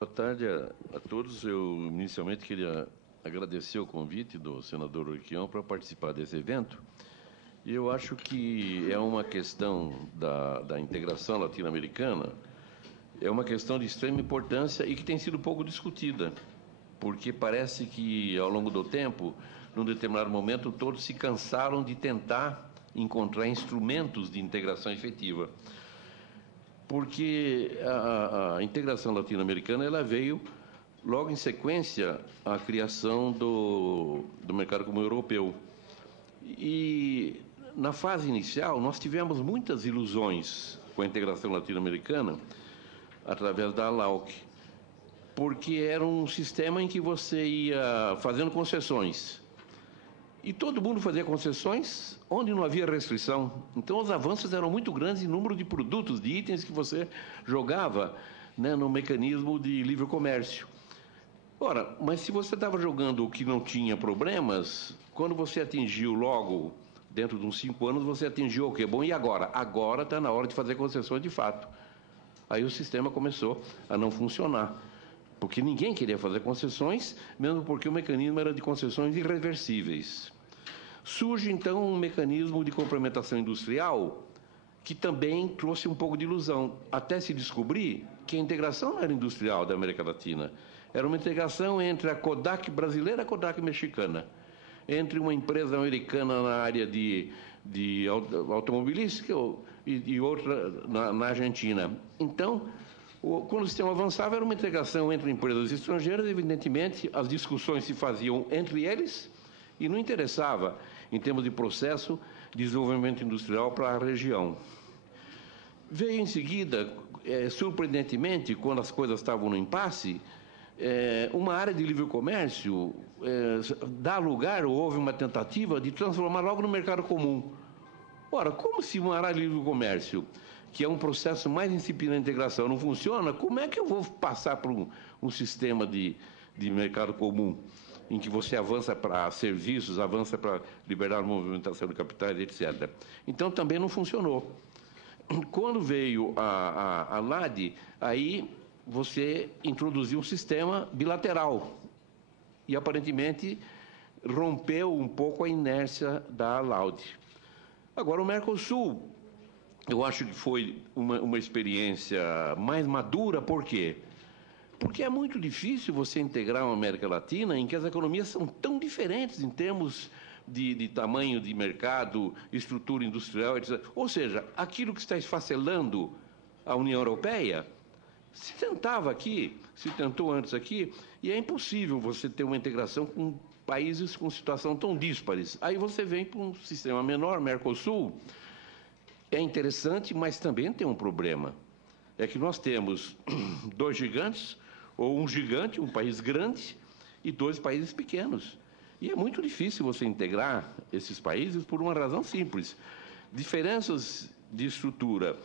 Boa tarde a todos. Eu inicialmente queria agradecer o convite do senador Urquião para participar desse evento. E eu acho que é uma questão da integração latino-americana, é uma questão de extrema importância e que tem sido pouco discutida, porque parece que, ao longo do tempo, num determinado momento, todos se cansaram de tentar encontrar instrumentos de integração efetiva. Porque a integração latino-americana ela veio logo em sequência à criação do mercado comum europeu. E na fase inicial nós tivemos muitas ilusões com a integração latino-americana através da ALAUC, porque era um sistema em que você ia fazendo concessões. E todo mundo fazia concessões onde não havia restrição. Então, os avanços eram muito grandes em número de produtos, de itens que você jogava, né, no mecanismo de livre comércio. Ora, mas se você estava jogando o que não tinha problemas, quando você atingiu logo, dentro de uns 5 anos, você atingiu o quê? Bom, e agora? Agora está na hora de fazer concessões de fato. Aí o sistema começou a não funcionar, porque ninguém queria fazer concessões, mesmo porque o mecanismo era de concessões irreversíveis. Surge, então, um mecanismo de complementação industrial que também trouxe um pouco de ilusão, até se descobrir que a integração não era industrial da América Latina, era uma integração entre a Kodak brasileira e a Kodak mexicana, entre uma empresa americana na área de automobilística e outra na Argentina. Então, quando o sistema avançava, era uma integração entre empresas estrangeiras, evidentemente, as discussões se faziam entre eles e não interessava, em termos de processo de desenvolvimento industrial para a região. Veio em seguida, surpreendentemente, quando as coisas estavam no impasse, uma área de livre comércio dá lugar, ou houve uma tentativa de transformar logo no mercado comum. Ora, como se uma área de livre comércio, que é um processo mais incipiente da integração, não funciona, como é que eu vou passar para um sistema de mercado comum, em que você avança para serviços, avança para liberar a movimentação de capitais, etc. Então, também não funcionou. Quando veio a LAD, aí você introduziu um sistema bilateral e, aparentemente, rompeu um pouco a inércia da LAUD. Agora, o Mercosul, eu acho que foi uma experiência mais madura, por quê? Porque é muito difícil você integrar uma América Latina em que as economias são tão diferentes em termos de tamanho de mercado, estrutura industrial, etc. Ou seja, aquilo que está esfacelando a União Europeia se tentava aqui, se tentou antes aqui, e é impossível você ter uma integração com países com situação tão díspares. Aí você vem para um sistema menor, Mercosul. É interessante, mas também tem um problema. É que nós temos 2 gigantes, ou um gigante, um país grande, e 2 países pequenos. E é muito difícil você integrar esses países por uma razão simples. Diferenças de estrutura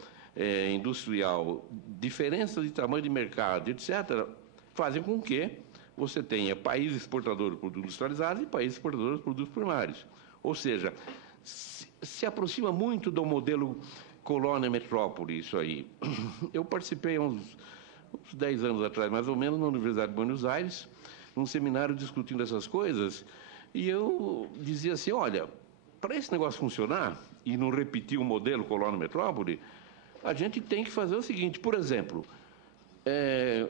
industrial, diferenças de tamanho de mercado, etc., fazem com que você tenha países exportadores de produtos industrializados e países exportadores de produtos primários. Ou seja, se aproxima muito do modelo colônia-metrópole, isso aí. Eu participei uns 10 anos atrás, mais ou menos, na Universidade de Buenos Aires, num seminário discutindo essas coisas, e eu dizia assim, olha, para esse negócio funcionar, e não repetir o modelo colônia-metrópole, a gente tem que fazer o seguinte, por exemplo,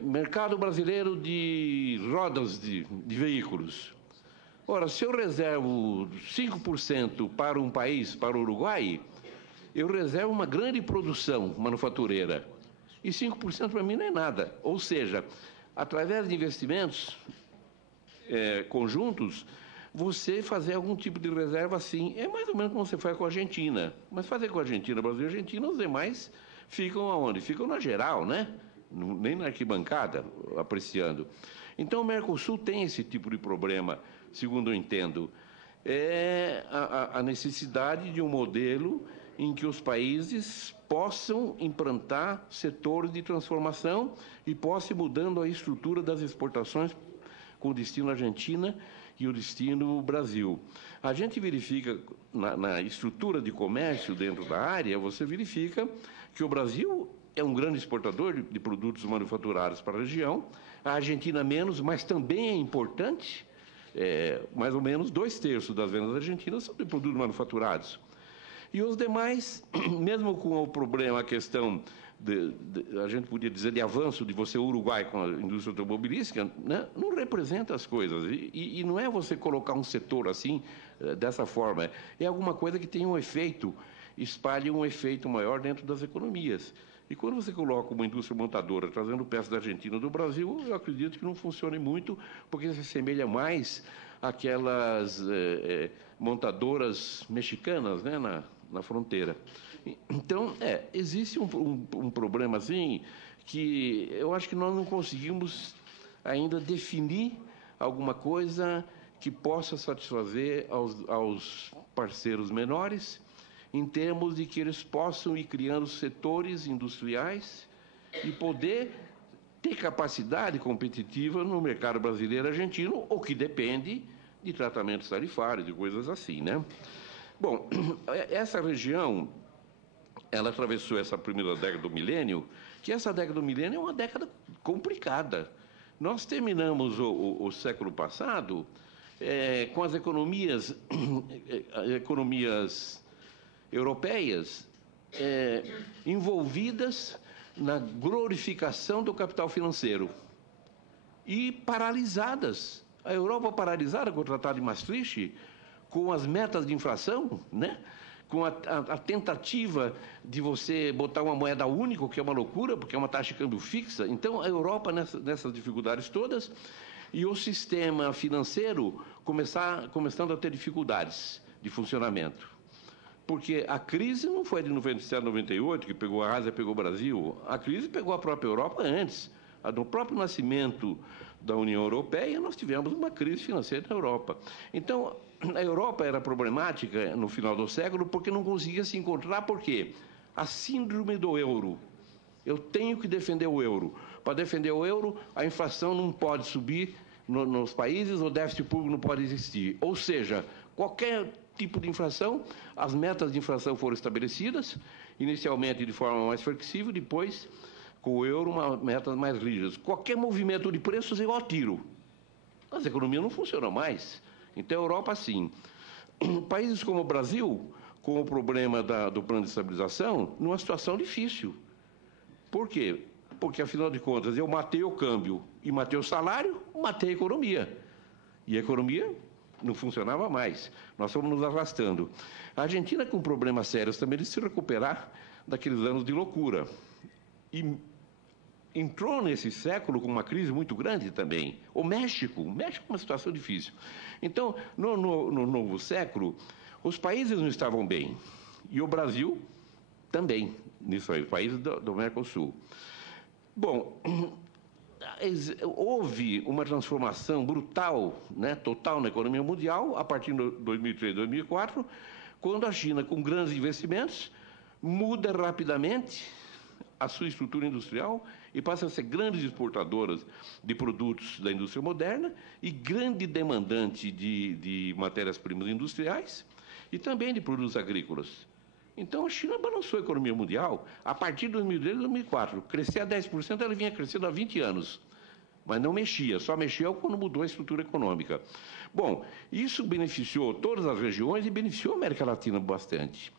mercado brasileiro de rodas de veículos. Ora, se eu reservo 5% para um país, para o Uruguai, eu reservo uma grande produção manufatureira. E 5% para mim não é nada. Ou seja, através de investimentos conjuntos, você fazer algum tipo de reserva assim, é mais ou menos como você faz com a Argentina. Mas fazer com a Argentina, Brasil e Argentina, os demais ficam aonde? Ficam na geral, né? Nem na arquibancada, apreciando. Então, o Mercosul tem esse tipo de problema, segundo eu entendo. É a necessidade de um modelo em que os países possam implantar setores de transformação e possam ir mudando a estrutura das exportações com o destino Argentina e o destino Brasil. A gente verifica, na estrutura de comércio dentro da área, você verifica que o Brasil é um grande exportador de produtos manufaturados para a região. A Argentina menos, mas também é importante. Mais ou menos 2/3 das vendas argentinas são de produtos manufaturados. E os demais, mesmo com o problema, a questão, a gente podia dizer, de avanço de você, Uruguai, com a indústria automobilística, né, não representa as coisas. E não é você colocar um setor assim, dessa forma. É alguma coisa que tem um efeito, espalhe um efeito maior dentro das economias. E quando você coloca uma indústria montadora trazendo peças da Argentina ou do Brasil, eu acredito que não funcione muito, porque se assemelha mais àquelas montadoras mexicanas, né, na fronteira. Então, existe um problema assim que eu acho que nós não conseguimos ainda definir alguma coisa que possa satisfazer aos parceiros menores, em termos de que eles possam ir criando setores industriais e poder ter capacidade competitiva no mercado brasileiro e argentino, o que depende de tratamentos tarifários, de coisas assim, né? Bom, essa região, ela atravessou essa primeira década do milênio, que essa década do milênio é uma década complicada. Nós terminamos o século passado com as economias europeias envolvidas na glorificação do capital financeiro e paralisadas. A Europa paralisada com o Tratado de Maastricht, com as metas de inflação, né? Com a tentativa de você botar uma moeda única, que é uma loucura, porque é uma taxa de câmbio fixa. Então, a Europa, nessas dificuldades todas, e o sistema financeiro começando a ter dificuldades de funcionamento. Porque a crise não foi de 97, 98, que pegou a Ásia, pegou o Brasil. A crise pegou a própria Europa antes. No próprio nascimento da União Europeia, nós tivemos uma crise financeira na Europa. Então, a Europa era problemática no final do século porque não conseguia se encontrar. Por quê? A síndrome do euro. Eu tenho que defender o euro. Para defender o euro, a inflação não pode subir nos países, o déficit público não pode existir. Ou seja, qualquer tipo de inflação, as metas de inflação foram estabelecidas, inicialmente de forma mais flexível, depois, com o euro, metas mais rígidas. Qualquer movimento de preços é igual a tiro. As economias não funcionam mais. Então, a Europa, sim. Países como o Brasil, com o problema do plano de estabilização, numa situação difícil. Por quê? Porque, afinal de contas, eu matei o câmbio e matei o salário, matei a economia. E a economia não funcionava mais. Nós fomos nos arrastando. A Argentina, com problemas sérios também, de se recuperar daqueles anos de loucura. E entrou nesse século com uma crise muito grande também. O México é uma situação difícil. Então, no novo século, os países não estavam bem. E o Brasil também, nisso aí, os países do Mercosul. Bom, houve uma transformação brutal, né, total na economia mundial, a partir de 2003, 2004, quando a China, com grandes investimentos, muda rapidamente a sua estrutura industrial e passa a ser grandes exportadoras de produtos da indústria moderna e grande demandante de matérias-primas industriais e também de produtos agrícolas. Então, a China balançou a economia mundial a partir de 2003 e 2004. Crescer a 10%, ela vinha crescendo há 20 anos. Mas não mexia, só mexia quando mudou a estrutura econômica. Bom, isso beneficiou todas as regiões e beneficiou a América Latina bastante.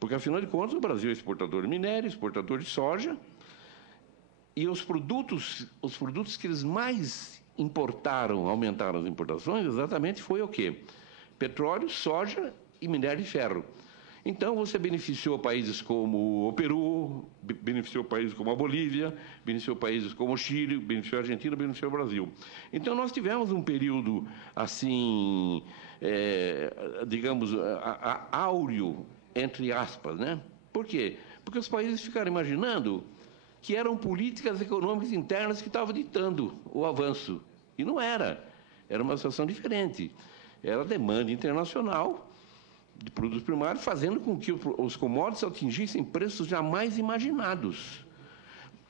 Porque, afinal de contas, o Brasil é exportador de minério, exportador de soja, e os produtos que eles mais importaram, aumentaram as importações, exatamente foi o quê? Petróleo, soja e minério de ferro. Então, você beneficiou países como o Peru, beneficiou países como a Bolívia, beneficiou países como o Chile, beneficiou a Argentina, beneficiou o Brasil. Então, nós tivemos um período, assim, digamos, áureo, entre aspas, né? Por quê? Porque os países ficaram imaginando que eram políticas econômicas internas que estavam ditando o avanço. E não era. Era uma situação diferente. Era demanda internacional de produtos primários, fazendo com que os commodities atingissem preços jamais imaginados.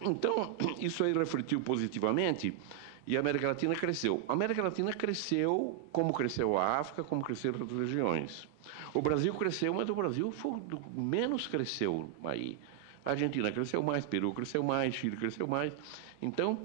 Então, isso aí refletiu positivamente e a América Latina cresceu. A América Latina cresceu como cresceu a África, como cresceram outras regiões. O Brasil cresceu, mas o Brasil foi menos cresceu aí. A Argentina cresceu mais, Peru cresceu mais, Chile cresceu mais. Então,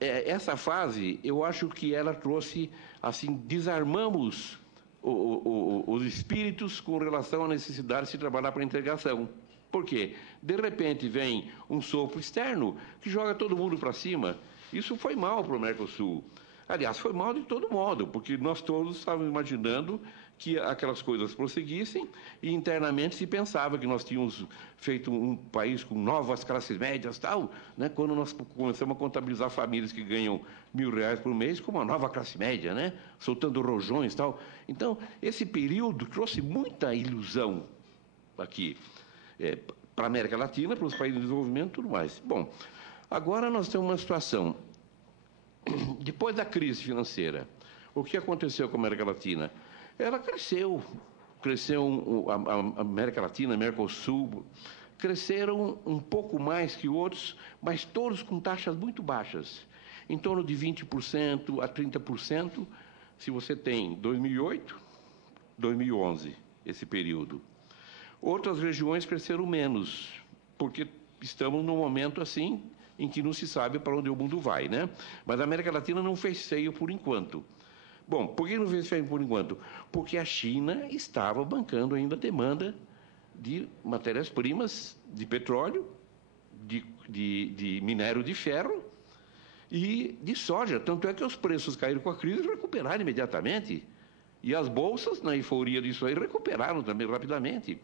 essa fase, eu acho que ela trouxe, assim, desarmamos os espíritos com relação à necessidade de se trabalhar para a integração. Por quê? De repente vem um sopro externo que joga todo mundo para cima. Isso foi mal para o Mercosul. Aliás, foi mal de todo modo, porque nós todos estávamos imaginando que aquelas coisas prosseguissem e internamente se pensava que nós tínhamos feito um país com novas classes médias e tal, né? Quando nós começamos a contabilizar famílias que ganham R$ 1.000 por mês como uma nova classe média, né? Soltando rojões e tal. Então, esse período trouxe muita ilusão aqui para a América Latina, para os países em desenvolvimento e tudo mais. Bom, agora nós temos uma situação. Depois da crise financeira, o que aconteceu com a América Latina? Ela cresceu a América Latina, Mercosul, cresceram um pouco mais que outros, mas todos com taxas muito baixas, em torno de 20% a 30%, se você tem 2008, 2011, esse período. Outras regiões cresceram menos, porque estamos num momento assim em que não se sabe para onde o mundo vai, né? Mas a América Latina não fez feio por enquanto. Bom, por que não fez feio por enquanto? Porque a China estava bancando ainda a demanda de matérias-primas, de petróleo, de minério de ferro e de soja. Tanto é que os preços caíram com a crise e recuperaram imediatamente. E as bolsas, na euforia disso aí, recuperaram também rapidamente.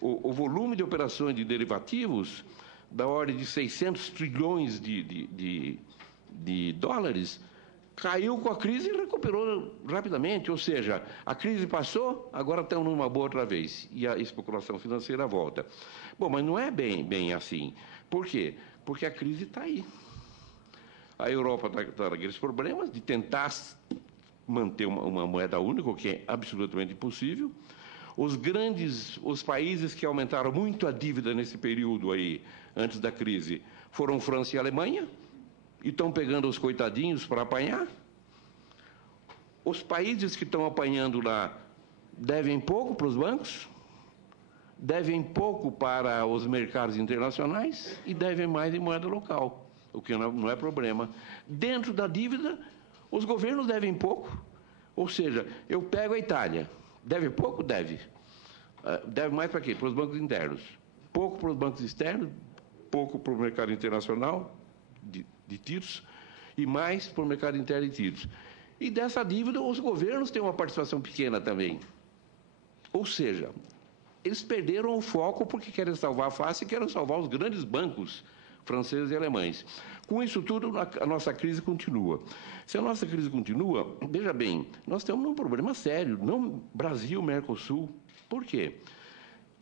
O volume de operações de derivativos, da ordem de 600 trilhões de dólares, caiu com a crise e recuperou rapidamente. Ou seja, a crise passou, agora estamos numa boa outra vez. E a especulação financeira volta. Bom, mas não é bem assim. Por quê? Porque a crise está aí. A Europa está naqueles problemas de tentar manter uma moeda única, o que é absolutamente impossível. Os países que aumentaram muito a dívida nesse período aí, antes da crise, foram França e Alemanha, e estão pegando os coitadinhos para apanhar. Os países que estão apanhando lá devem pouco para os bancos, devem pouco para os mercados internacionais e devem mais em moeda local, o que não é problema. Dentro da dívida, os governos devem pouco, ou seja, eu pego a Itália, deve pouco? Deve. Deve mais para quê? Para os bancos internos. Pouco para os bancos externos, pouco para o mercado internacional de títulos e mais para o mercado interno de títulos. E dessa dívida, os governos têm uma participação pequena também. Ou seja, eles perderam o foco porque querem salvar a face e querem salvar os grandes bancos franceses e alemães. Com isso tudo, a nossa crise continua. Se a nossa crise continua, veja bem, nós temos um problema sério, não Brasil, Mercosul. Por quê?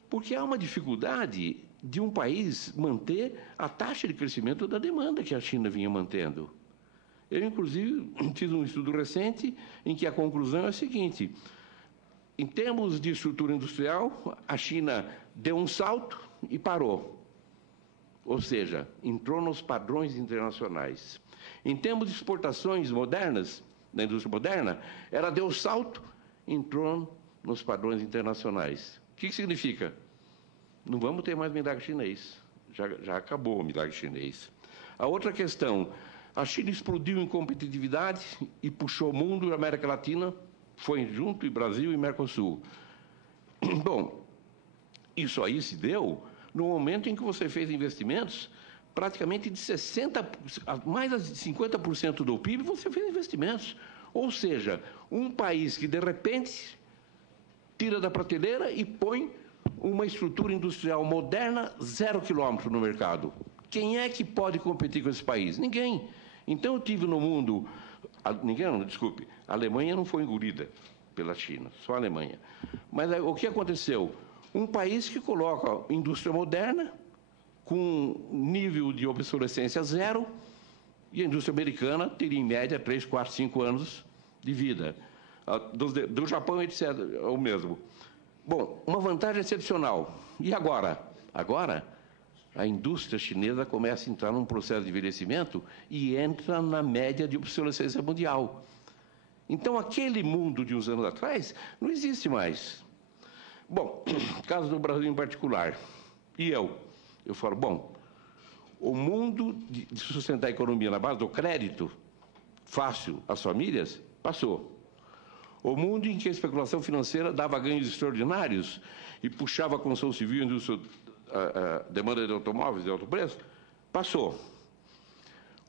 Porque há uma dificuldade de um país manter a taxa de crescimento da demanda que a China vinha mantendo. Eu, inclusive, fiz um estudo recente em que a conclusão é a seguinte: em termos de estrutura industrial, a China deu um salto e parou. Ou seja, entrou nos padrões internacionais. Em termos de exportações modernas, da indústria moderna, ela deu salto e entrou nos padrões internacionais. O que significa? Não vamos ter mais milagre chinês. Já acabou o milagre chinês. A outra questão, a China explodiu em competitividade e puxou o mundo e a América Latina, foi junto, e Brasil e Mercosul. Bom, isso aí se deu no momento em que você fez investimentos, praticamente de 60%, mais de 50% do PIB, você fez investimentos. Ou seja, um país que, de repente, tira da prateleira e põe uma estrutura industrial moderna 0 quilômetro no mercado. Quem é que pode competir com esse país? Ninguém. Então, eu tive no mundo... Desculpe, a Alemanha não foi engolida pela China, só a Alemanha. Mas o que aconteceu? Um país que coloca indústria moderna, com nível de obsolescência zero, e a indústria americana teria, em média, 3, 4, 5 anos de vida. Do Japão, etc., é o mesmo. Bom, uma vantagem excepcional. E agora? Agora, a indústria chinesa começa a entrar num processo de envelhecimento e entra na média de obsolescência mundial. Então, aquele mundo de uns anos atrás não existe mais. Bom, caso do Brasil em particular, e eu falo, bom, O mundo de sustentar a economia na base do crédito fácil às famílias passou. O mundo em que a especulação financeira dava ganhos extraordinários e puxava a construção civil, a demanda de automóveis de alto preço, passou.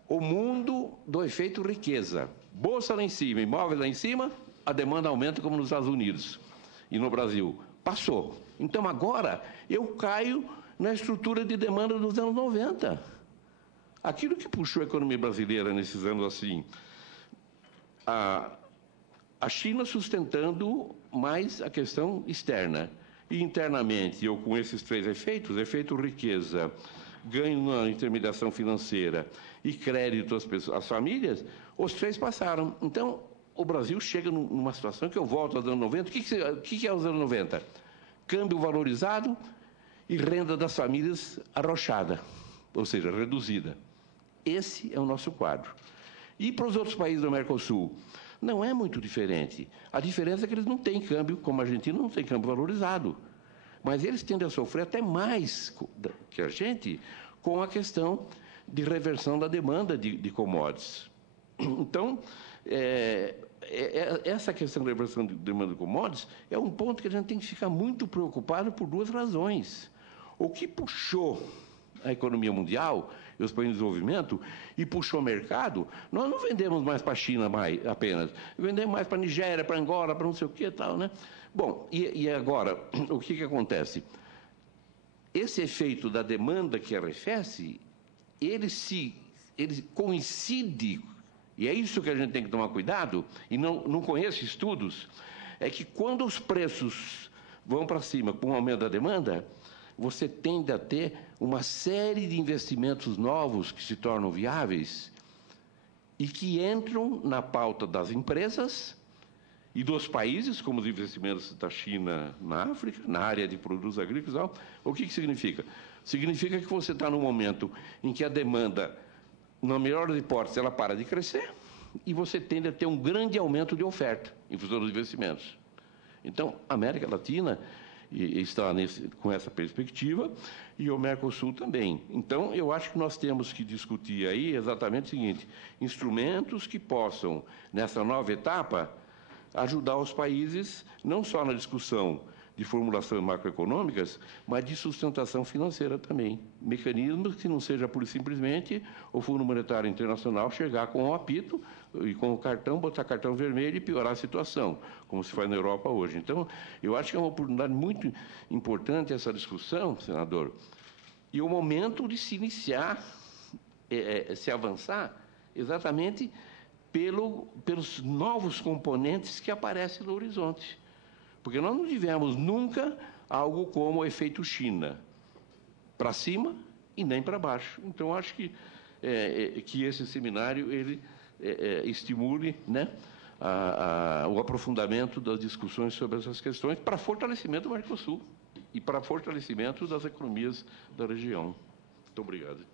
O mundo do efeito riqueza. Bolsa lá em cima, imóveis lá em cima, a demanda aumenta como nos Estados Unidos e no Brasil. Passou. Então, agora, eu caio na estrutura de demanda dos anos 90. Aquilo que puxou a economia brasileira nesses anos assim, a China sustentando mais a questão externa. E internamente, eu com esses três efeitos, efeito riqueza, ganho na intermediação financeira e crédito às famílias, os três passaram. Então, o Brasil chega numa situação que eu volto aos anos 90. O que é os anos 90? Câmbio valorizado e renda das famílias arrochada, ou seja, reduzida. Esse é o nosso quadro. E para os outros países do Mercosul? Não é muito diferente. A diferença é que eles não têm câmbio, como a Argentina não tem câmbio valorizado. Mas eles tendem a sofrer até mais que a gente com a questão de reversão da demanda de commodities. Então, essa questão de reversão de demanda de commodities é um ponto que a gente tem que ficar muito preocupado por duas razões. O que puxou a economia mundial e os países em desenvolvimento e puxou o mercado, nós não vendemos mais para a China apenas, vendemos mais para a Nigéria, para Angola, para não sei o que e tal, né? Bom, e agora, o que acontece? Esse efeito da demanda que arrefece, ele coincide, e é isso que a gente tem que tomar cuidado, e não conheço estudos, é que quando os preços vão para cima com o aumento da demanda, você tende a ter uma série de investimentos novos que se tornam viáveis e que entram na pauta das empresas e dos países, como os investimentos da China na África, na área de produtos agrícolas e tal. O que significa? Significa que você está num momento em que a demanda, na melhor das hipóteses, ela para de crescer e você tende a ter um grande aumento de oferta em função dos investimentos. Então, a América Latina está com essa perspectiva e o Mercosul também. Então, eu acho que nós temos que discutir aí exatamente o seguinte: instrumentos que possam, nessa nova etapa, ajudar os países, não só na discussão de formulações macroeconômicas, mas de sustentação financeira também. Mecanismos que não seja pura e simplesmente o Fundo Monetário Internacional chegar com o apito e com o cartão, botar cartão vermelho e piorar a situação, como se faz na Europa hoje. Então, eu acho que é uma oportunidade muito importante essa discussão, senador, e o momento de se iniciar, se avançar, exatamente pelos novos componentes que aparecem no horizonte. Porque nós não tivemos nunca algo como o efeito China, para cima e nem para baixo. Então, acho que esse seminário ele estimule, né, o aprofundamento das discussões sobre essas questões para fortalecimento do Mercosul e para fortalecimento das economias da região. Muito obrigado.